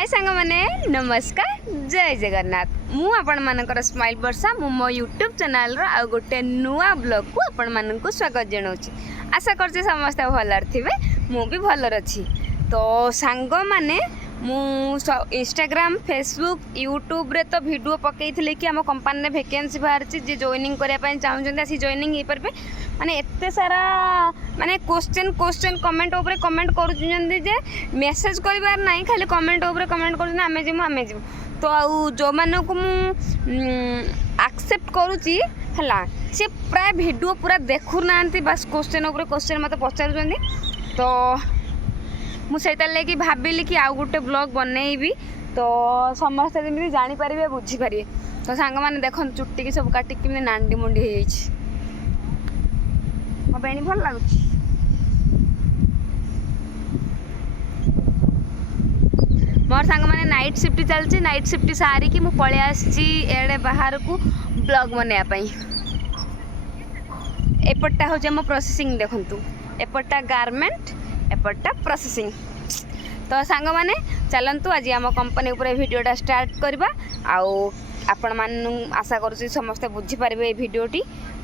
हाय सांग मैंने नमस्कार जय जगन्नाथ मु आपण मानकर स्माइल वर्षा मु मो यूट्यूब चैनल रो आ गोटे नुआ ब्लॉग को आपण मानक स्वागत जनाऊँ। आशा करछे समस्त भलर थिबे मु भी भलर अछि। तो सांग माने मु इंस्टाग्राम फेसबुक यूट्यूब रे तो वीडियो पकईथि कि आम कंपनी में वैकेंसी बाहर जे जॉइनिंग करने चाहते आसी जॉइनिंग हो पारे माने एते सारा माने क्वेश्चन कमेंट ऊपर कमेंट करुँचे जे मेसेज करिवार नहीं खाली कमेंट ऊपर कमेंट कर आमे जीमु तो आउ जो मानक एक्सेप्ट करुच्ची है सी प्राय वीडियो पूरा देखु ना बस क्वेश्चन ऊपर क्वेश्चन मत पचार तो मुझे लगे भाविली कि आउ गोटे ब्लॉग बनईबी तो समस्ते जमी जानीपारे बुझीपारे। तो सांग मैंने देख चुटी की सब काटिक नांडी मुंडी हो मो बेणी भल लगुच मोर सांग मैंने नाइट शिफ्ट चलती नाइट शिफ्ट सारिकी मु पलि आसी एड़े बाहर को ब्लॉग बनवाई एपटा हूँ आम प्रोसेसिंग देखु एपटा गारमेंट एपटा प्रोसेसिंग। तो सांग मैंने चलतु आज आम कंपनी उपरे वीडियोटा स्टार्ट करवा आउ आपण मान आशा करुँच समस्ते बुझीपारे ये भिडटी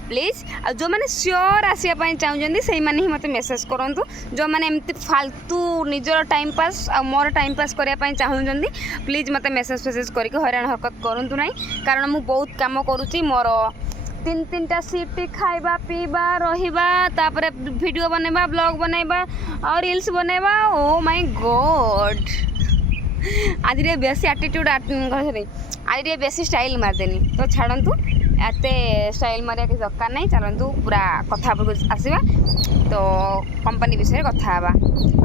प्लीज आ जो मैंने श्योर आसापी चाहते से ही मत मेसेज करूँ जो मैंने एमती फालतू निजर टाइम पास आ मोर टाइम पास करने चाहते प्लीज मत मेसेज फेसेज करके हैरान हरकत करूँ ना कारण मु बहुत कम करुँची मोर तीन टा सीट खाइबा पीबा रहिबा तापरे वीडियो बनैबा ब्लॉग बनैबा और रील्स बनैबा ओ माय गॉड आज रे बेसी एटीट्यूड आज रे बेसी स्टाइल मारदेनी। तो छाड़ू एते स्टाइल मारिया किसी दरकार नहीं चलतु पूरा कथा आसवा तो कंपनी विषय कथा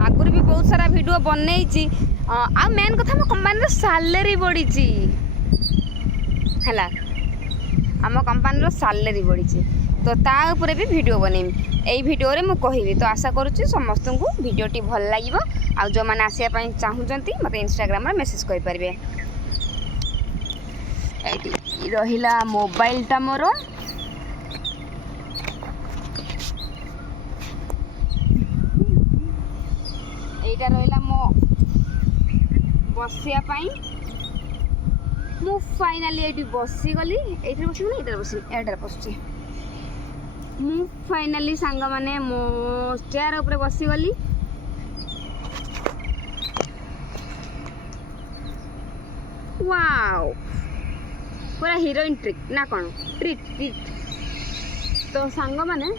आगुरी भी बहुत सारा वीडियो बनई आ मेन कथा मो कंपनी सैलरी बढ़ी है आम कंपनी सैलरी बढ़ी तो ताऊपर भी वीडियो बनईमी यही वीडियो रे मु कहबी। तो आशा करुच्ची समस्त को वीडियोटी भल लगे आ जो मैंने आसापी चाहते मत इंस्टाग्राम रे मेसेज करें। रहिला मोबाइलटा मोर एटा रहिला मो बसिया पाई मु फाइनाली एटी बसी गली एठी बसी नहीं एटा बसी एटा बसची मु फाइनाली सांग माने मो चेयर ऊपर बसी गली वाओ पूरा हीरोइन ट्रिक ना कौन ट्रिट ट्रिट। तो सांग माने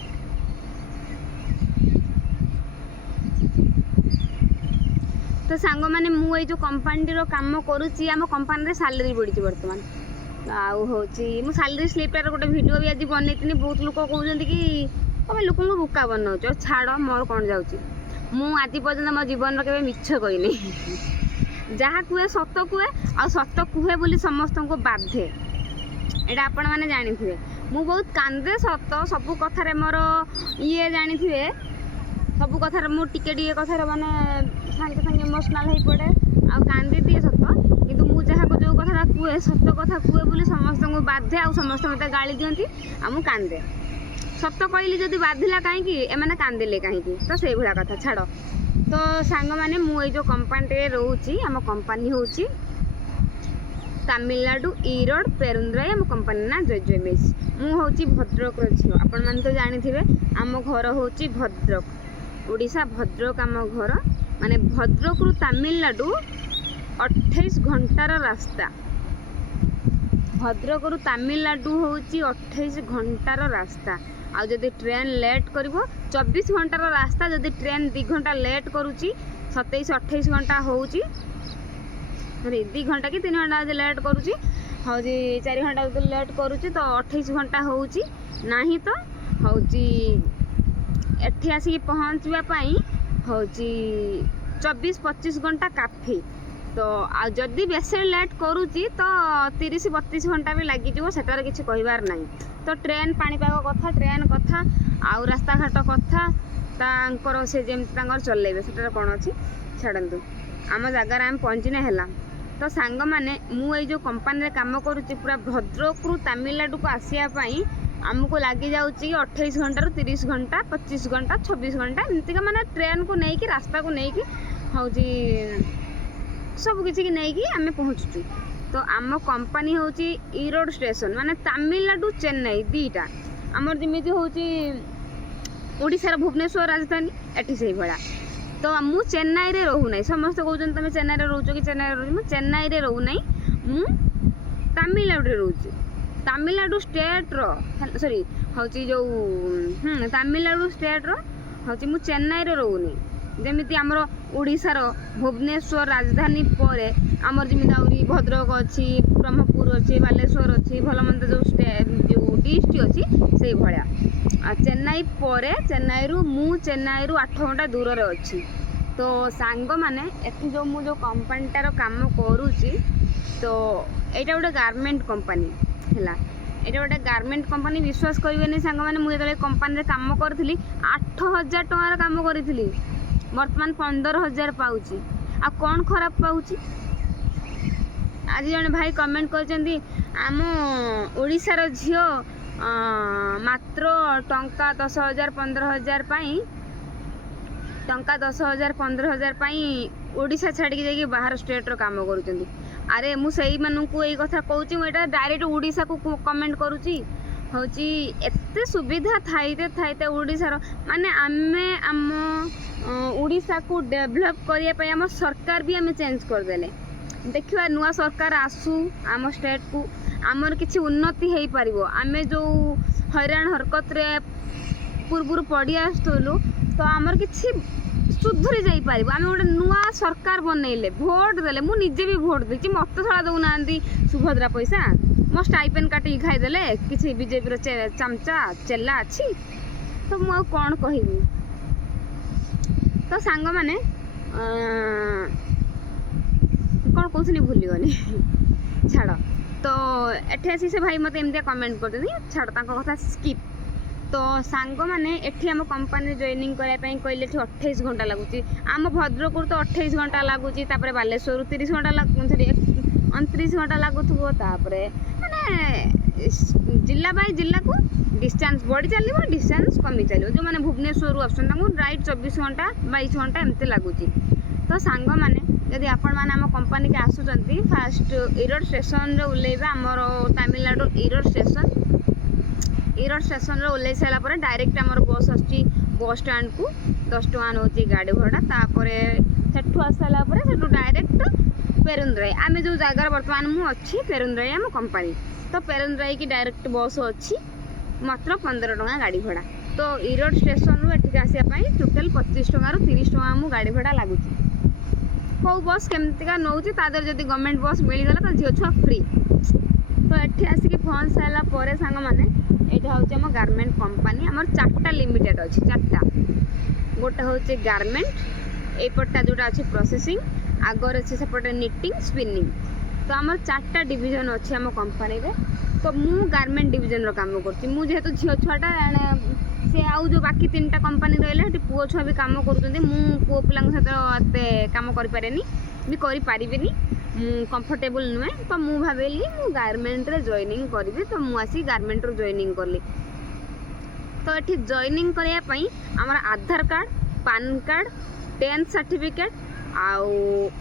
तो सांग माने मु जो कंपनी रो काम करूची आम कंपनी रे सैलरी बढ़ी बर्तमान आउ होची मु सैलरी स्लिपर गोटे वीडियो भी आज बनईनी बहुत लोग कहते कि तुम लोक बुका बनाऊच छाड़ मोर कौन जाऊँगी मु आज पर्यटन मो जीवन के मिछ कहनी जहाँ कहे सत कहे आ सत कहे बोली समस्त को बाधे एटा आपण मैंने जानी थे मु बहुत कांदे सत सबू कथार मोर ये जानी थे सबू कथार मु टिके कथार माने सागे सागे इमोशनाल हो पड़े आ कांदी दिए सत किंतु मु जहाँ को जो कथा कहे सत कथा कहे बोली समस्त को बाधे आ समस्त मत गाली दियंती आ मु कांदे सत कहली जदि बाधिला कहीं एमाने कांदिले कहीं तो से भला कथा छाड़। तो सांग माने मु जो कंपनी रोची आम कंपनी होची तमिलनाडु इरोड पेरुंद्राई आम कंपनी ना जेजेमेस मु होची भद्रक झी आपण मैंने तो जानी थे आम घर होची भद्रक ओडिशा भद्रक आम घर माने भद्रक रु तमिलनाडु 28 घंटार रास्ता भद्रक रु तमिलनाडु होची 28 घंटार रास्ता आ जदि ट्रेन लेट करिवो 24 घंटार रास्ता जदि ट्रेन 2 घंटा लेट करुची 27-28 घंटा होची अरे 2 घंटा कि 3 घंटा जदि लेट करुची हौजी 4 घंटा जदि लेट करुची तो 28 घंटा होची नाही तो हौजी एठी आसी पहुँचवा पाई हौजी 24-25 घंटा काफी। तो आ जदि बेसी लेट करुची तो 30-32 घंटा भी लगी जिवो सेटार किछि कहिबार नाही। तो ट्रेन पाणीपाग कथा ट्रेन कथा आउ रास्ता घाट कथा तांकर से जेमती तांकर चलेबे सेटार कोन अछि छाड़ंतु आम जगार आम पहुँचने है। तो सांग माने मु जो कंपनी रे काम करुच्ची पूरा भद्रक रु तमिलनाडु को आसिया पाई आमको लगी जाऊँगी 28 घंटा रु 30 घंटा 25 घंटा 26 घंटा एमती माने ट्रेन को लेकिन रास्ता को लेकिन हूँ सबकिछि की नहीं कि आम पहुँचुँ। तो आम कंपनी हूँ इरोड स्टेशन माने तमिलनाडु चेन्नई दीटा आमर जमी हूँ ओडिशार भुवनेश्वर राजधानी एटी से भाया। तो मु चेन्नई रे रहू नहीं समस्त कहते तुम चेन्नई रे रोच कि चेन्नई रोच मु चेन्नई रे रहू नहीं मु तमिलनाडु रे रोच तमिलनाडु स्टेट रो सॉरी हूँ जो तमिलनाडु स्टेट रो हूँ मु चेन्नई रे रहू नहीं जमीती आमर ओडिशार भुवनेश्वर राजधानी पर आमर जमी आहरी भद्रक अच्छी ब्रह्मपुर अच्छी बालेश्वर अच्छी भलमंद जो जो डिस्ट्रिक्ट अच्छी से भाया चेन्नई पर चेन्नई रु 8 घंटा दूर रे अच्छी। तो सांग माने एठी जो मु जो कंपनीटार काम करूची तो एटा गोटे गारमेंट कंपनी हैला एटा गोटे गारमेंट कंपनी विश्वास करेनि सांग माने मु जेतले कंपनी रे काम करथिली 8000 टंकार काम करथिली वर्तमान 15000 पाउची आ कौन खराब पाउची। आज जने भाई कमेंट करचंदी आम ओडिशार झियो मात्र टंका 10,000 15,000 पाई टंका 10,000 15,000 पाई ओडिशा छाड़ी जाइए बाहर स्टेट रो काम करूचंदी। अरे मु सही मानू को एई कथा कहूची मु एटा डायरेक्ट ओडिशा को कमेंट करूची हूँ एते सुविधा थाइते थाइते ओडिशार माने आमे आम ओडिशा को डेभलप करने आम सरकार भी आम चेंज करदेले देखिए नुआ सरकार आसू आम स्टेट को आमर किसी उन्नति हो पार आम जो हैरान हरकत रे पूर्व पड़ी आसलु तो आमर किसी सुधरी जापर आम गोटे नुआ सरकार बनइले भोट देले मु निजे भी भोट देती मत छड़ा दौना सुभद्रा पैसा मो स्टाइपेन काटी खाईदेले किसी बीजेपी चमचा चेला अच्छी तो मु कौन कहबी। तो सांग माने कौन कहनी भूलीगली छाड़। तो एठी आसी से भाई मत एमती कमेंट कर छाड़ कथा स्किप। तो सांग मैंने एठी आम कंपनी जॉइनिंग करने कहले 28 घंटा लगुच आम भद्रक तो 28 घंटा लगुच बालेश्वर 30 घंटा लग 29 घंटा लगुव माने जिला बाय जिला को डिस्टेंस बढ़ी चलो डिस्टेंस कमी चलो जो मैंने भुवनेश्वर आसान राइट 24 घंटा 22 घंटा एमती लगुच। तो सांग मैंने यदि आपण मैंने आम कंपनी के आसुचंती फास्ट इरोड स्टेशन रे उल्लेबे आमर तमिलनाडु इरोड स्टेशन रे उल्ले सारा डायरेक्ट आमर बस आसी बस स्टैंड को 10 टका नौ गाड़ी भड़ा तापर सेठू आसाला सेठू डायरेक्ट पेरुंद्राई आम जो जगार बर्तमान मु अच्छी पेरुंद्राई आम कंपनी। तो पेरुंद्राई की डायरेक्ट बस अच्छी मात्र 15 टका गाड़ी भड़ा। तो इरोड स्टेशन रू एठिक आसापी टोटाल 25 टका 30 टका आम गाड़ी भड़ा लगुच कौ बस केमतिका नौची तादर जदि गवर्नमेंट बस मिलगला तो झील छुआ फ्री। तो एठी आसिक पहुँच सारा सांग मैंने यहाँ हूँ आम गारमेंट कंपनी आमर 4टा लिमिटेड अच्छी 4टा गोटे हूँ गारमेंट एपटा जोटा अच्छी प्रोसेसिंग आगर अच्छे सेपटे निटिंग स्पिनिंग। तो आमर 4टा डिविजन अच्छी आम कंपनी रे। तो मु गारमेंट डिविजन रो काम करती मु जेहेतु झील छुआटा से आउ जो बाकी 3टा कंपनी रही पुओ छुआ भी काम कर पुओ पिला सहित एत कम करें भी करें कंफर्टेबल नुहे। तो मु भाविली मु गारमेंट रे जॉइनिंग करी तो मु आसी गारमेंट रो जॉइनिंग करली। तो ये जॉइनिंग करने आमर Aadhaar card PAN card 10th certificate आउ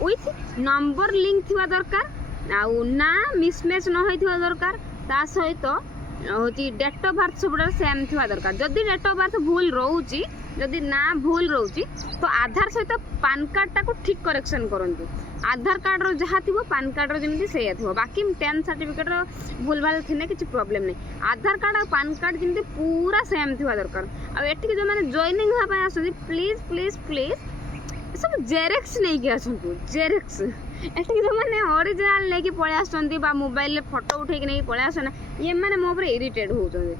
विथ नंबर लिंक थिवा दरकार आउ ना मिसमैच न होइथिवा दरकार ता सहित हूँ डेट ऑफ बर्थ सब सेम थी दरकार। जदि डेट ऑफ बर्थ भूल रोची जदि ना भूल रोची तो आधार सहित पान कार्ड टाको ठीक करेक्शन करंतु आधार कार्ड रो जहाँ थी पान कार्ड रो जमी से बाकी 10th सर्टिफिकेट रो भूल भाल थे किसी प्रॉब्लम नहीं आधार कार्ड और पान कार्ड जमी पूरा सेम थी दरकार। आठ जो मैंने जॉइनिंग हाँ आस प्लीज प्लीज प्लीज सब जेरेक्स नहीं कि आसतु जेरेक्स एटी जो मैंने ओरिजिनल लेकिन पलि आसुँच मोबाइल फोटो उठे नहीं पलि आसना ये मैंने मो पर इरिटेट होते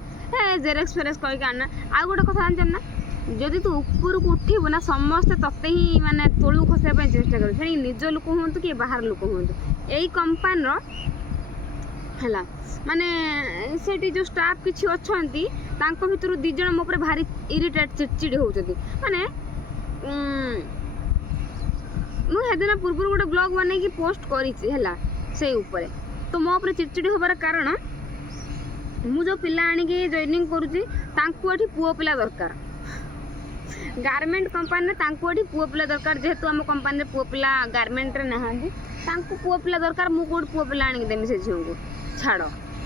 जेरेक्स फेरेक्स कहीकि आना। आ गोटे कथा जानना जदि तू ऊपर को उठबू ना समस्ते तत्ते ही माने तलू खसापी चेष्टा कर निज लोक हूँ कि बाहर लोक हूँ यही कंपानी है माने से जो स्टाफ किसी अच्छा भर दिज मो पर भारी इरिटेट चिड़चिड़ी होती माने मुझे पूर्व गोटे ब्लॉग बन पोस्ट करी से ऊपर तो मो पर चिड़चिड़ी होबार कारण मु जो पिला आनिक जॉइनिंग करुँची पुओ पिला दरकार गारमेंट कंपनी एटी पुओ पिला दरकार जेहेतु आम कंपनी पुओ पिला गारमेंट रे नहांती पुओ पिला दरकार मु कोड पुओ पिला आनिक देमी से झील को छाड़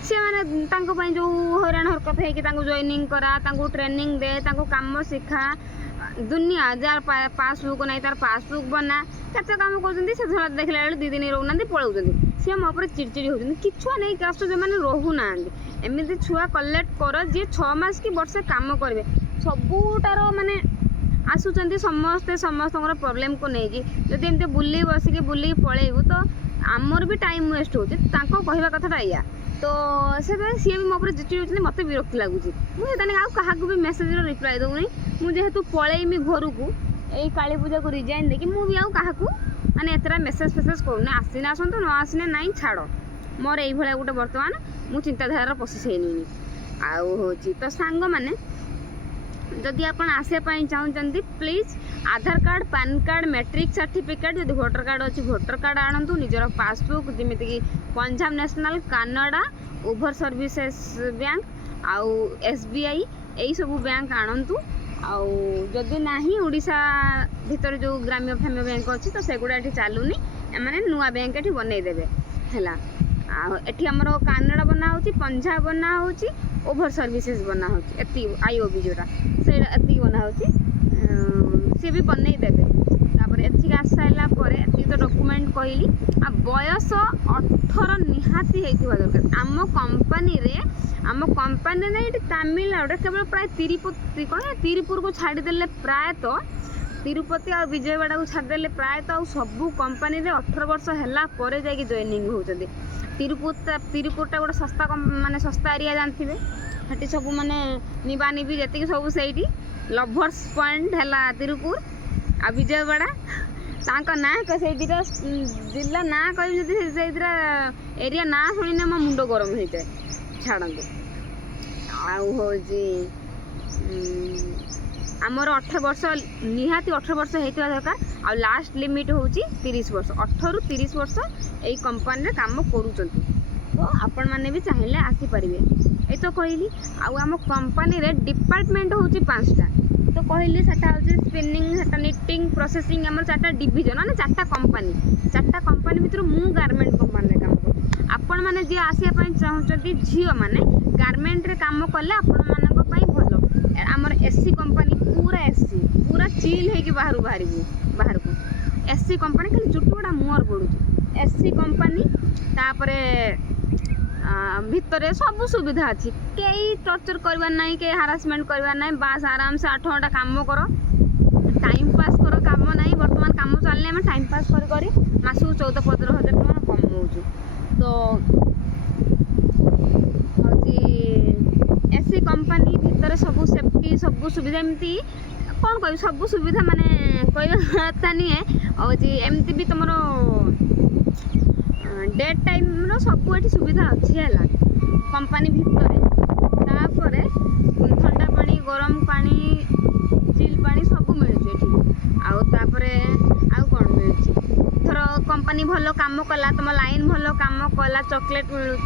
सी मैंने जो हईराण हरकत हो जॉइनिंग करा ट्रेनिंग दे काम शिखा दुनिया जार पासबुक नहीं तार पासबुक बना केते काम कर देखला बेले 2 दिन रोना पलाऊँ सी मो पर चिड़चिड़ी होती किछुआ नहीं कास्ट जो मैंने रोना एमती छुआ कलेक्ट कर जी 6 मास कि वर्षे काम करेंगे सबूटार माने आसुचंती समस्ते समस्त प्रॉब्लम को नहीं जब एमती बुली बसिक बुल पलैबू तो आमर भी टाइम वेस्ट होती कहवा कथाटा या तो से सी भी मो चिड़ी होती मत विरक्ति लगुच मुझे क्या भी मेसेज रिप्लाई दूनी मुझे पलैमी घर को यही काली पूजा को रिजाइन देखी मुझे क्या माने एतरा मेसेज फेसेज करूना आसने आसतु न आसने ना छाड़ मोर ये गोटे बर्तमान मु चिंताधारा पशिशेनी आउ तो सांग मैंने जदि आप आसापी चाहते please Aadhaar card PAN card matric certificate जब भोटर कार्ड अच्छी भोटर कार्ड आणतु निजर पासबुक जमीक Punjab national Canara over services bank आउ SBI यही सब बैंक आणतु आउ जदि नाही ओडिशा भितर जो ग्राम्य फैम्य बैंक अच्छी तो सेगुड़ा ये चलुनी एमाने नुआ बैंक ये बनईदेवे है एटी आमर कानाडा बना हो पंजाब बना हो ओभर सर्विसेस बना हो IOB जोटा से बना हो सी भी बनईदेवे एति आस सारा तो डॉक्यूमेंट कहली आ बयस 18 निहाती होता दरकार आम कंपनी ने तमिलनाडु केवल प्राय तिरुपति कौन तिरुपुर को छाड़देले प्रायतः तिरुपति और विजयवाड़ा को छाड़देले प्रायतः सबू कंपनी रे 18 वर्ष है पर जाकि जॉइनिंग होती तिरुपुरटा गोटे सस्ता माने सस्ता एरिया जानते हैं सब माने निबा निबी जी सब से लभर्स पॉइंट है तिरुपुर आ विजयवाड़ा ना से जिला ना कह एरिया ना शुणी मो मुंड गरम हो जाए छाड़ते आउ आमर 18 वर्ष निहाती 18 वर्ष होता दरकार आ लास्ट लिमिट हूँ 30 वर्ष 18 ରୁ 30 वर्ष यही कंपनी काम करुँच तो आपण मैंने भी चाहिए आसीपारे ये तो कहली आम कंपनी रे डिपार्टमेंट हूँ 5टा तो कहली सेटा हूँ स्पिनिंग सेटा निटिंग प्रोसेसिंग आम 4टा डिविजन माने 4टा कंपनी भितर मु गारमेंट कंपनी काम कर आपण मैंने जी आसापी चाहते झील मैंने गारमेंट रे काम कले आपण मान भल आमर SC कंपनी पूरा चिल है कि बाहर बाहर को SC कंपनी खाली चुट गुड़ा मुहर पड़ू SC कंपनी तापरे भितर सब सुविधा अच्छी कई टर्चर करवार ना कई हारासमेंट करवार ना बास आराम से 8 घंटा काम कर टाइम पास कर काम ना बर्तमान काम चलने आम टाइम पास कर मासू 14-15 हज़ार टका कमाऊँ तो SC कंपनी भितर सब सेफ्टी सब सुविधा एमती कौन कह सब सुविधा माने कहता नहीं और एमती भी तुम डे टाइम सब ये सुविधा अच्छी है कंपनी भितर तापर ठंडा पानी गरम पानी चिल पानी सब मिलूँ आउे आउ कौन मिलूँ थर कंपनी भल काम कला तुम लाइन भल काम कला चॉकलेट मिलूँ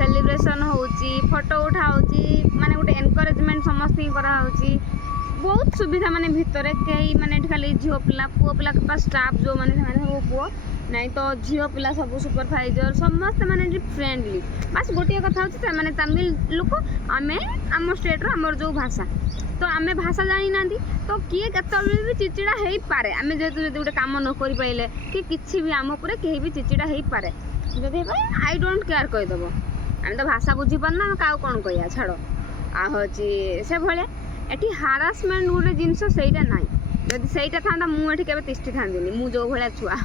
सेलिब्रेशन होची फोटो उठा होची माने गोटे एनकरेजमेंट समस्त करा होची बहुत सुविधा माने भितर कई माने खाली झील पिला पुओ पिला स्टाफ जो माने सब पुओ नहीं तो झील पिला सब सुपरभाइजर समस्त माने फ्रेंडली बस गोटे कथा होची माने तमिल लोक आमे आम स्टेट रो हमर जो भाषा तो आमे भाषा जानी ना तो किए केतबेले भी चिड़चिड़ा हो पारे आमे जेतु जदि गोटे काम न कर पाइले कि किछि भी आम उपरे केही भी चिड़चिड़ा हो पारे जदि आई डोंट केयर कहीदेव आम तो भाषा बुझी पारना आम क्या कौन कह छाड़ आ हूँ से भाया ये हारासमेंट गोटे जिनस सहीटा ना जदि सहीटा था मुझे केवे तिष्ठि था मु जो भाया छुआ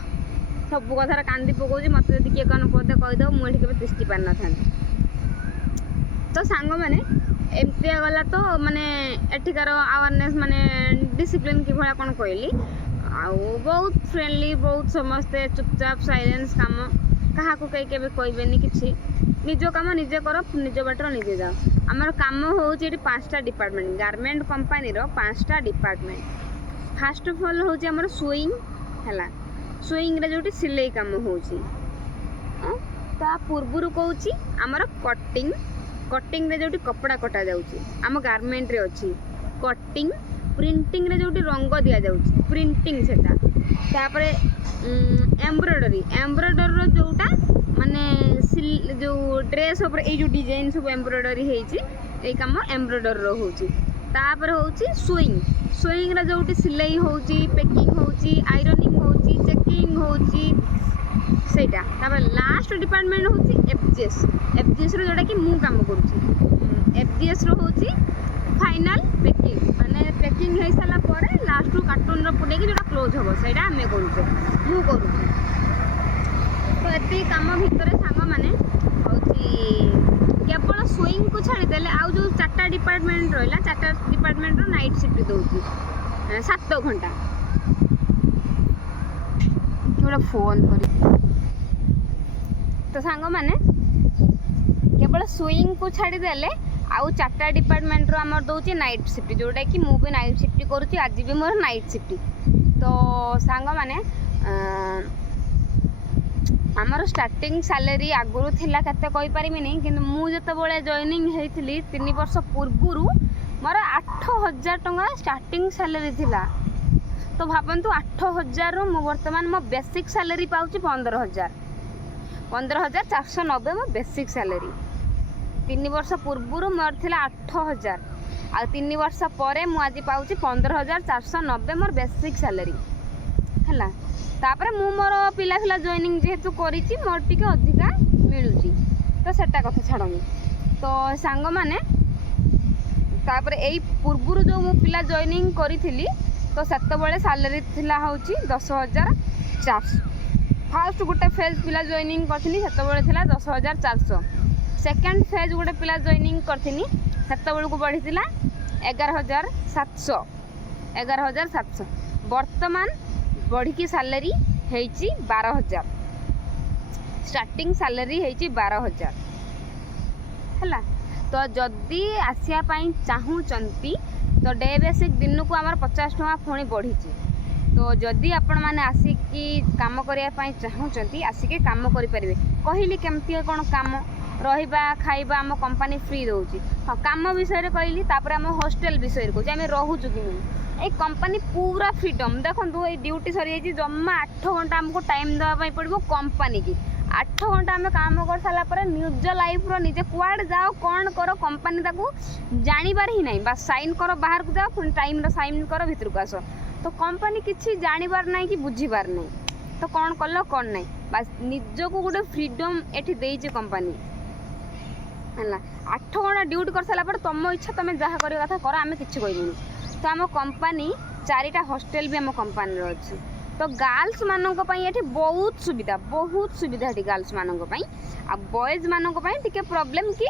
सब कथार कांदी पकाऊँ मत जब किए कौन पदे कहीदेव मुझे केवे तिष्ठि पार ना तो सांग मैंने एमती गला तो माने एठिकार अवेयरनेस माने डिसिप्लिन कि भाया कौन कहली आउ बहुत फ्रेंडली बहुत समस्ते चुपचाप साइलेंस काम क्या कई के कहबेनि कि निज काम निजे कर निज बाटर निजे जाओ आमर काम हूँ 5टा डिपार्टमेंट गारमेंट कंपनी 5टा डिपार्टमेंट फास्ट ऑफ ऑल हूँ आमर सुइंग है सुइंग रे जो सिलाई काम हो पूर्वर कहूँ आमर कटिंग कटिंग रे जो कपड़ा कटा जाउची आम गारमेंट रे अच्छी कटिंग प्रिंटिंग रे जोटी रंग दिया जाउची प्रिंटिंग सेटा तापरे एम्ब्रॉयडरी रो जोटा माने जो ड्रेस ऊपर ए जो डिजाइन सब एम्ब्रॉयडरी हेची ए काम एम्ब्रॉयडरी रो होची तापर होची सुइंग रे जोटी सिलाई होची पैकिंग होची आयरनिंग होची चेकिंग होची सेटा तापर लास्ट डिपार्टमेंट होची एफजीएस रो जोटा कि मु काम करूची एफजीएस रो होची फाइनल पैकिंग माने पैकिंग हे साला परे लास्ट कार्टून रो पुडे कि जोटा क्लोज होबो सेटा हमें करूचे मु करूची तो एती काम भितरे सांग माने होची केवल सुइंग को छाड़ी देले आउ जो चारटा डिपार्टमेंट रहला चारटा डिपार्टमेंट रो नाइट शिफ्ट दोउची 7 घंटा जोड़ा फोन करी तो सांग माने केवल सुइंग को छाड़ी देले आउ चारटा डिपार्टमेंट रो हमर दोउची नाइट शिफ्ट जोटा कि मु भी नाइट शिफ्ट करूची आज भी मोर नाइट शिफ्ट तो सांग माने आमर स्टार्टिंग सैलरी आगुरी थिला केते कहि परिमी नहीं कि मु जते बळे जॉइनिंग हेतिली 3 वर्ष पूर्वरु मोर 8000 टंका स्टार्टिंग सैलरी थिला तो भाबंतु 8000 रो मु वर्तमान मो बेसिक सैलरी पाउची 15490 मो बेसिक सैलरी 3 वर्ष पूर्वरु मोर थिला 8000 आ 3 वर्ष परे मु आज पाउची 15490 मोर बेसिक सैलरी हला तापर मु मोर पिला फिला जॉइनिंग जेहेतु करिची मोर टिके अधिका मिलुची तो सेटा कथा छाडमी तो सांग माने तापर एई पूर्वरु जो मु पिला जॉइनिंग करिथिली तो सेते बेले सैलरी थिला होची 10400 फर्स्ट गोटे फेज पिला जॉइनिंग करथिनी सेते बेले थिला 10400 सेकंड फेज गोटे पिला जॉइनिंग करथिनी सेते बेले को बढ़िथिला 11700 वर्तमान बढ़ी की सैलरी हेची 12000 स्टार्टिंग सैलरी हेची 12000 हला तो जदी आसिया पई चाहूचंती तो डे बेसिक दिन को आमर 50 टका पुणी बढ़ी तो जदि आपण माने आसिकी काम करिया पई चाहूचंती आसिके काम करि परिबे कहली केमती कोन काम रहिबा खाइबा हम कंपनी फ्री दोउची हां काम विषय रे कहली तापर हम हॉस्टल विषय रे को जे हम रहू चुकी ए कंपनी पूरा फ्रीडम देखो ये ड्यूटी सरी जाइए जम्मा 8 घंटा हमको टाइम देवाई पड़ो कंपनी की 8 घंटा आम काम कर सारा निज लाइफ रो निजे कुआड़ जाओ कौन कर कंपनी ताकू जानिबार ही नहीं बस साइन कर बाहर को जाओ पुणी टाइम रो साइन कर भितर को आस तो कंपनी किसी जानिबार नहीं कि बुझीबार नहीं तो कौन कल कौन नहीं बस निज को गोटे फ्रीडम एठी देइछि कंपनी है 8 घंटा ड्यूटी कर सारा तुम इच्छा तुम जहाँ कर कथा कर आम कि कहबुनी तो आम कंपनी 4टा हॉस्टल भी आम कंपनी अच्छी तो गर्ल्स मानक ये बहुत सुविधा ये गर्ल्स मानक आ बॉयज मानक टिके प्रॉब्लम कि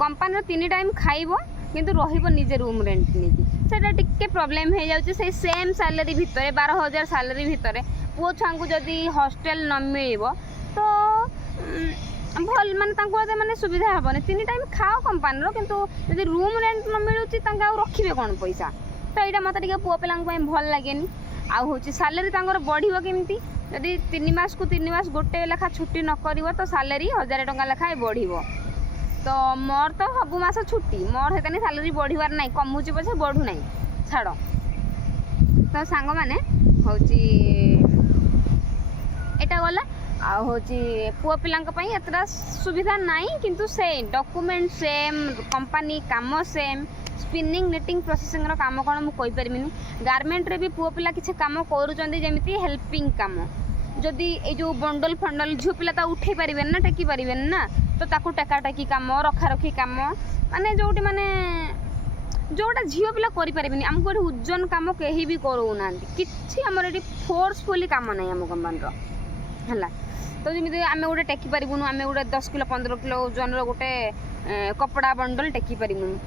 कंपनी 3 टाइम खाइबो किंतु रहिबो निजे रूम रेंट नहीं सेटा टिके प्रॉब्लम हो जाउची से सेम सैलरी भितर 12000 सैलरी भितर पुओ छुआ को जदि हॉस्टल न मिलिबो तो भल माने माने सुविधा हेबनी 3 टाइम खाओ कंपनी रो किंतु यदि रूम रेंट न मिलुची तांका आ रखिबे कोन पैसा तो एटा मते टिके पुओ पिलांग पय भल लागेनी आ होची सैलरी तांगर बढ़िबो केमती यदि 3 मास को 3 मास गोटे लेखा छुट्टी न करिवो तो सैलरी 1000 टका लेखा बढ़िबो तो मोर तो सब मास छुट्टी मोर हेतनी सैलरी बढ़िबार नाही कमुची पछे बढ़ू नाही छाड़ो तो सांग माने होची एटा गला आ होची पुओ पिलांक पई एतरा सुविधा नाही किंतु सेम डॉक्यूमेंट सेम कंपनी काम सेम स्पिनिंग निटिंग प्रोसेसिंग रो काम कोन मु कहि परमिनी गारमेंट रे भी पुओ पिला किछ काम करूचंदी जेमिति हेल्पिंग काम जदि ए जो बंडल फंडल झियो पिला ता उठै परिबेन ना टेकी परिबेन ना तो ताकू टेका टेकी काम रखा रखी काम माने जोटी माने जोटा झियो पिला करि परिबेनी हमको उज्जन काम केही भी करू नांती किछि हमर एटी फोर्सफुली काम नै हम कंपनी रो हला तो जमी आम गोटे टेकी पारूँ आम गोटे 10 किलो 15 किलो ओजन रोटे कपड़ा बंडल टेकी पारूँ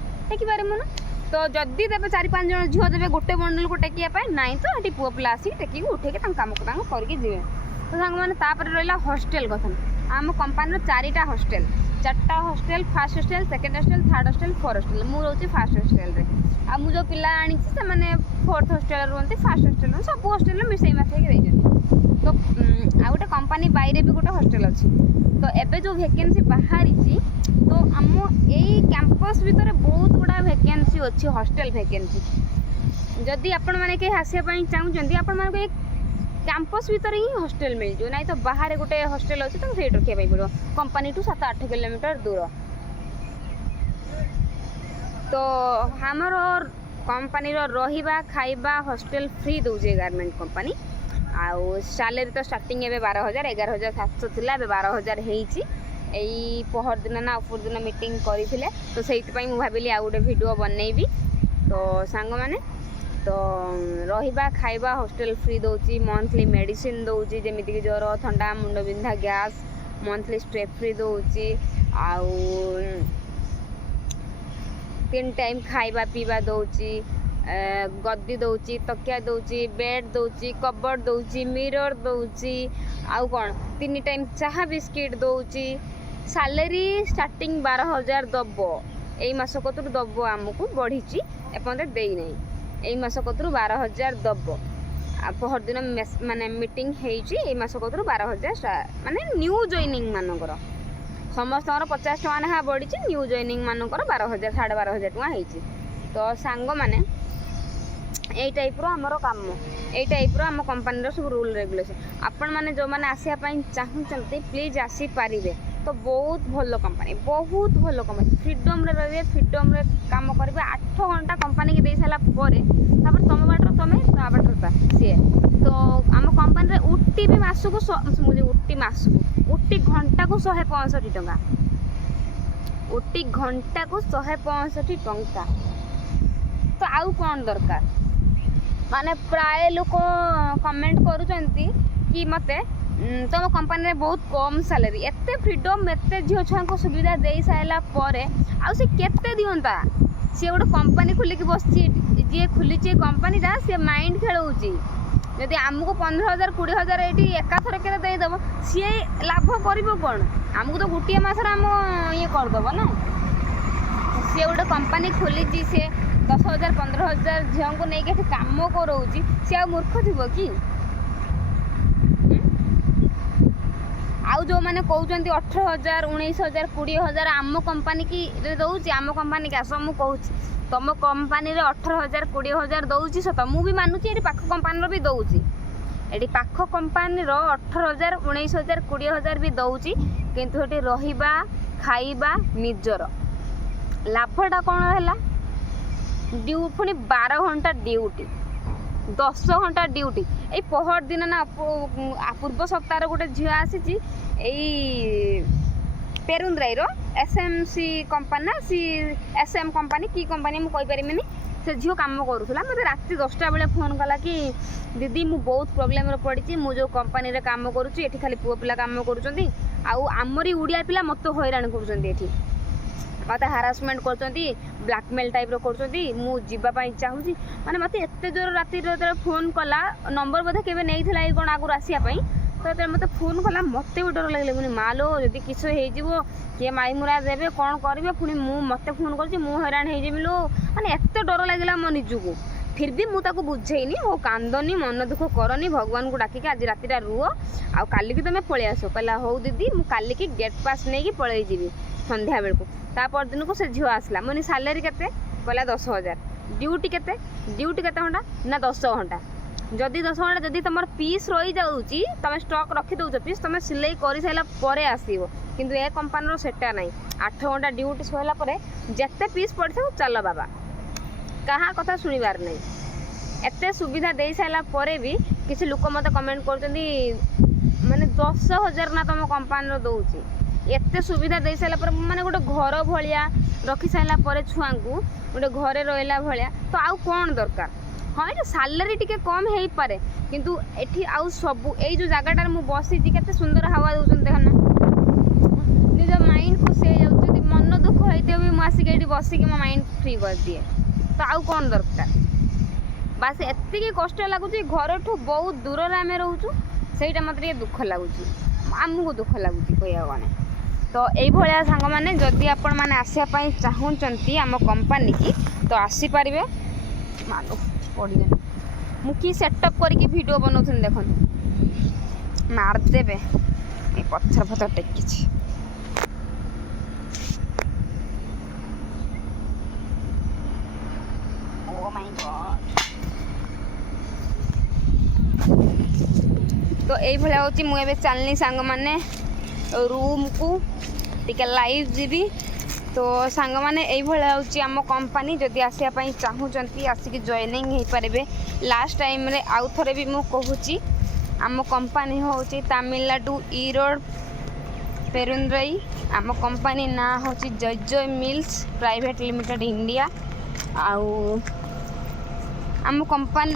तो जदि देवे 4-5 जन झील देवे गोटे बंडल को टेकिया ना तो ये पुओ पिला आसिक टेकी उठे काम करके जी तो सांग मैंने रहा हॉस्टल कथा आम कंपनी 4टा हॉस्टल 4टा hostel first hostel second hostel third hostel fourth hostel मु रोचे फर्स्ट हॉस्टल रे आ मु जो पिला आनी से माने फोर्थ हॉस्टल रुहंती फर्स्ट हॉस्टल सब हॉस्टल मिसई मासई देइछन तो आ गोटे कंपनी बाहर भी गोटे हॉस्टल अच्छी तो एबे जो वैकेंसी बाहरी तो आम यही कैंपस भितर बहुत गुड़ा वैकेंसी अच्छी हॉस्टल वैकेंसी जदि आपण मैंने कहीं आसपा चाहूँगी आपण मानक कैंपस भितर ही हॉस्टल मिल जाए ना तो बाहर गोटे हॉस्टल अच्छे तो सही रखा पड़ो कंपनी टू 7-8 किलोमीटर दूर। तो हमर कंपनी रहिबा खाइबा हॉस्टल फ्री दौजे गारमेंट कंपनी। आउ सैलरी तो स्टार्टिंग एवं 12,000 11,700 थिला 12,000 होईची। यही पहर दिन ना अपर दिन मीटिंग करते तो से भाविली आ गोटे वीडियो बनईबी। तो सांग मैंने तो रहिबा खाइबा हॉस्टल फ्री दौची मंथली मेडिसिन दौची जमीक ज्वर थंडा मुंड बिंधा गैस मंथली स्ट्रेप फ्री दौची। आउ 3 टाइम खाइबा पीवा दौची गद्दी दौची तकिया दौची बेड दौची कबर्ड दौची मिरर दौची आउ कौन 3 टाइम चाहा बिस्किट दौची। सैलरी स्टार्टिंग 12,000 दब यही मास कतुर दब आमको बढ़ी एपर्तंत देई नहीं यही मास कतुर 12,000 दब। पहर दिन माने मीटिंग होई मास कतुर 12,000 माने न्यू जॉइनिंग मानकर समस्त 50 टका ना बढ़ी न्यू जॉइनिंग मानकर 12,000 12,500 टका होई। तो सांग माने यही टाइप आमर कम यही टाइप आम कंपनी सब रूल रेगुलेशन आपण मैंने जो मैंने आसापी चाहते प्लीज आसीपारे तो बहुत भल कंपनी बहुत भल कंपनी फ्रीडम रे रहिए फ्रीडम रे काम करेंगे 8 घंटा कंपनी की दे सारा तुम बाटर तुम ता बाटर सी। तो आम कंपनी उटी भी मासक उटी मासक उटी घंटा को 165 टका उटी घंटा को 165 टका। तो आउ कौन दरकार माने प्राय लोक कमेंट करुचंती कि मते तुम कंपनी रे बहुत कम सैलरी एते फ्रीडम एते झील छुआ को सुविधा दे सारा पर आउ से केते दियंता सी गोटे कंपनी खोलिकी बसची जी खुली कंपनीटा सी माइंड खेलौची जदि आमको 15,000 20,000 ये एकाथर के देदेव सी लाभ कर कौन आमको तो गोटे मसर आम ये करदेव ना। सी गोटे कंपनी खोली सी 10,000 15,000 झील को लेकिन कम कराऊँगी सी आ मूर्ख थी कि आउ जो मैंने कहते 18,000 19,000 20,000 आम कंपनी की दौर आम कंपनी की आस मुझे कहूँ तुम कंपनी 18,000 20,000 दौर सत मुझे मानुची ये पाख कंपनी भी दौर ये पाख कंपनी 18,000 19,000 20,000 भी दौर किंतु ये रहिबा खाइबा निजर लाभटा कौन है पुणी 12 घंटा ड्यूटी 10 घंटा ड्यूटी। ये पहर दिन ना पूर्व सप्ताह गोटे झील आसी पेरुंद्राई SMC कंपनी ना सी SM कंपनी की कंपनी मुझे कहीपरि से झील कम करूला मत राति 10टा बेले फोन कला कि दीदी मु बहुत प्रोब्लेम पड़ी मु जो कंपनी रे काम करुँची एठी खाली पुओ पिला काम करुँच आमरी उड़िया पिला मत हैरान कर मत हारासमेंट कर ब्लैकमेल टाइप मुझे चाहूँगी माने मत एत जोर राति फोन कला नंबर बोधे केवे नहीं थिला कौन आगुरी आसापी तो मत फोन कला मत भी डर लगे मुझे मालो जदि किसी हो किए माई मुरा देवे कौन करेंगे पुणी मत फोन कर हैरान हो माने एत डर लगे मो निजुक फिर भी मुझे बुझेनी हो कांदनी मन दुख करनी भगवान को डाकिक आज रातिटा रुह आउ काली की तुम्हें पलि आस कहला हो दीदी मु काली की गेट पास नहीं कि पलि जीवी संध्या बेलू ता परदिन को से झील आसला मुझे सैलरी केते कहला 10,000 ड्यूटी केते घंटा ना 10 घंटा जदि 10 घंटा जदि तुम पीस रही जाऊँगी तुम स्टॉक रखी दौच पीस तुम सिलाई कर सारा पर आसो किंतु ए कंपनी सेटा नहीं 8 घंटा ड्यूटी सरला जिते पीस पड़े चल बाबा कहा कथा शुणवार नहीं एत सुविधा दे सारा पर भी किसी लोक मत कमेंट कर माने 10,000 ना तुम कंपनी दौची एत सुविधा दे सारा पर माने गोटे घर भाया रखी सारा पर छुआ को गोटे घरे रहा भाया तो आउ कौन दरकार। हाँ ये सैलरी टी कम हो पारे किंतु एठी आउ सबू यही जो जगह मुझे बसी के सुंदर हवा दौरान देखना निज माइंड खुश हो जाती मन दुख होते भी मुझे ये बसिक मो माइंड फ्री कर दिए तो आउ कौन दरकार बास एति कष्ट लगुच घर ठू बहुत दूर आम रोचु से मत दुख लगुच आमको दुख लगुच कह गणे। तो यही सांग मैंने जदि आपण मैंने आसापी चाहूँगी आम कंपनी की तो आसीपारे मानो पड़े मुझे सेटअप करके वीडियो बनाऊँ देख मारदेवे ये पत्थर फत्थर टेकी ओ माय गॉड तो यही हूँ मुझे चलनी सांग मैंने रूम को टिके लाइव जीवी तो सांग मैंने यही हूँ आम कंपनी जदि आसापी चाहूँगी आसिक जॉइनिंग हो पारे। लास्ट टाइम रे आउ थे भी मुझे आम कंपनी हूँ तमिलनाडु ईरोड पेरुंद्रई। आम कंपनी ना हूँ जय जय मिल्स प्राइवेट लिमिटेड इंडिया। आउ आम कंपनी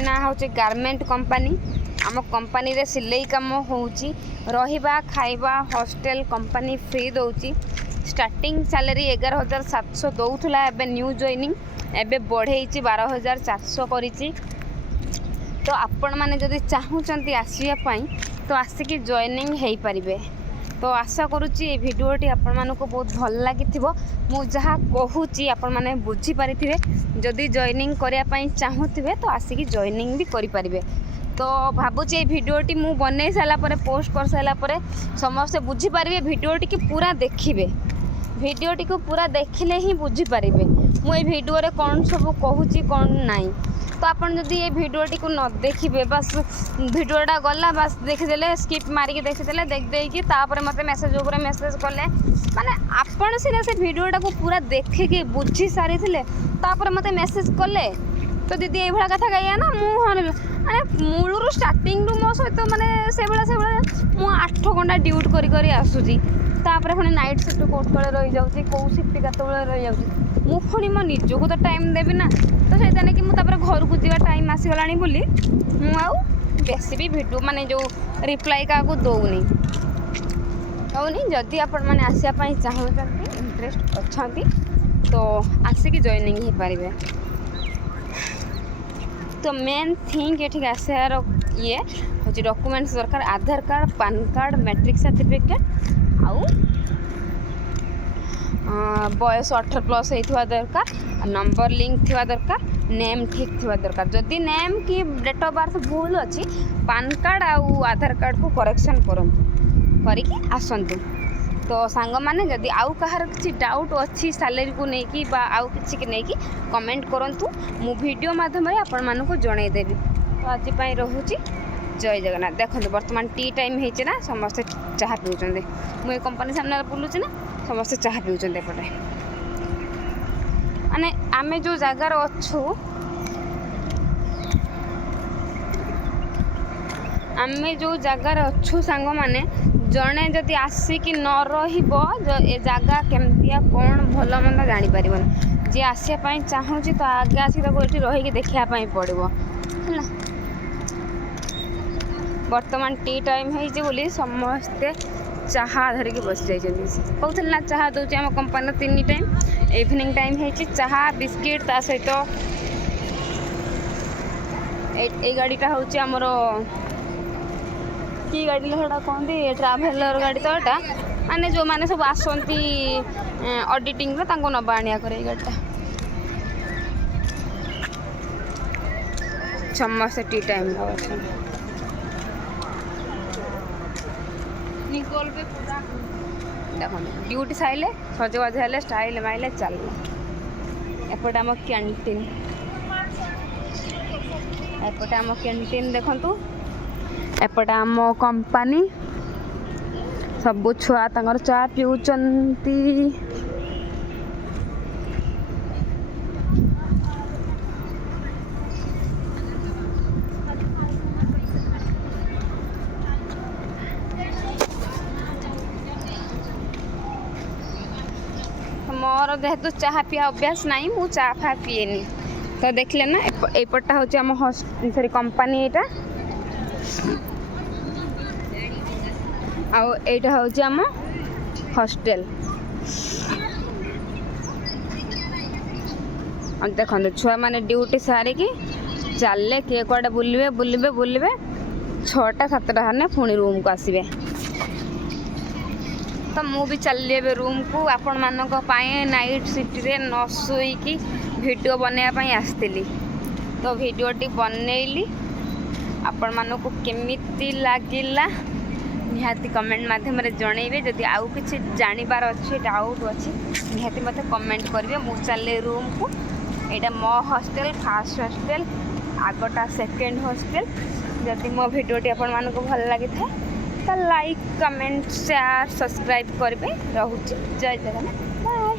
ना हूँ गारमेंट कंपनी। आम कंपनी रे सिलाई काम होउची रहिबा खाइबा हॉस्टल कंपनी फ्री दउची। स्टार्टिंग सैलरी 11,700 दउथुला एबे न्यू जॉइनिंग एबे बढ़ेइची 12,400 करिची। तो आपण माने जदि चाहूचंती आसिया पई तो आसिकी जॉइनिंग हेई परिबे। तो आशा करुच्ची ये भिडियोटी आपण मानक बहुत भल लगी मु जहाँ कहूँ आपण मैंने बुझीपारे। जदि जॉइनिंग करने चाहूथे तो आसिकी जॉइनिंग भी करें। तो भावुची ये भिडियोटी मु बन सारापर पोस्ट कर सारापर समस्ते बुझीपारे। भिडियोटी की पूरा देखिए भिडियोटी को पूरा देखिले ही बुझीपारे मुझे भिडियो रे कौन सब कहूँ कौन नाई। तो आपन जदि ये भिडियोटी को न देखिए बस भिडियोटा गला बस देखीदे स्किप मारिक देखीदे देखी मत मेसेज उपर मेसेज कले माने आपन सीना से भिडियोटा को पूरा देखिकी बुझी सारी मत मेसेज कले। तो दीदी ये कथा कहिए ना माने मूलू स्टार्टिंग मो सहित माने से 8 घंटा ड्यूटी करी आसूची तापर पुणी नाइट शिफ्ट कौन रही जाऊँगी कौ शिफ्ट केत रही जाऊँगी मु पुणी मो निजको तो टाइम देवी ना। तो से कि मुझे घर को जावा टाइम आसीगला बोली बेसी भी भिडियो माने जो रिप्लाई क्या दौनी होनी। जदि आपण मैंने आसापी चाहूँगी इंटरेस्ट अच्छा तो आसिक जॉइनिंग हो पारे। तो मेन थिंग ये आसार ये हूँ डॉक्यूमेंट्स दरकार Aadhaar card PAN card matric certificate आउ बयस 18+ होता दरकार नंबर लिंक थी दरकार नेम ठीक थी दरकार। जदि नेम कि डेट ऑफ बर्थ भूल अच्छी पान कार्ड आउ आधार कार्ड को करेक्शन करके आसतु। तो सांग माने जदि आउ कहार किसी डाउट अच्छी सैलरी को लेकिन आउ किसी के नहीं कमेंट करंतु मु वीडियो माध्यम आपण मानक जनईदेवी। तो आज रोची जय जगन्नाथ। देखो बर्तमान टी टाइम होती ना समस्ते चाह पीउछन्ते मुझे कंपनी सामने बुलूची ना समस्ते चाह पीउछन्ते एपटे माने आमे जो जगार अच्छु आमे जो जगार अच्छु सांग माने जड़े जदि आसिक न ए जगह केमतिया कौन भल मंद जापर जी आसापी चाहूँगी तो आगे आसिक ये रही देखापी पड़ो है। बर्तमान टी टाइम होली समस्ते चाहा धरिकी बस कहते ना चाहा दूसरी आम कंपानी 3 टाइम इवनिंग टाइम हो चाहा बिस्किट ता सहित ए गाड़ीटा हूँ आमर कि गाड़ी सेटा कहते ट्राभेलर गाड़ी तो यहाँ माने जो मैंने सब आसती ऑडिटिंग नबा आनिया करे गाड़ीटा समस्ते टी टाइम देखो ड्यूटी साइले सजबाज हेले स्टाइल माइले चल एपटे आम कैंटीन एपटे आम कैंटीन देखु एपटे आम कंपनी सब छुआ तंगर चा पिउचंती। मोर जेहेतु चाह पिया अभ्यास नहीं मु चाह फा पिएनी। तो देखले ना एपटा हूँ आम सॉरी कंपनी यहाँ आईटा हूँ आम हॉस्टल। देखो छुआ मैंने ड्यूटी सारिकी चलले किए कड़े बुलवे बुलवे बुलवे 6टा 7टा हेने पुणी रूम को आसबे। तो मु भी चलि ए रूम को आपण मानक नाइट सिफ्ट रे न सोईकी वीडियो बनवाई आसती। तो वीडियोटी बनैली आपण मानक केमिति लागिला निहाती कमेंट माध्यम जनइबे। जदि आउ किछि जानिबार अच्छे डाउट अच्छी निहाती मते कमेंट करेंगे। मु चले रूम को यहाँ मो हॉस्टल फास्ट हॉस्टल आगटा सेकेंड हॉस्टेल। जदि मो भिडियोटी आपण मानक भल लगी था तो लाइक कमेंट शेयर सब्सक्राइब करेंगे। रोचे जय जगन्नाथ बाय।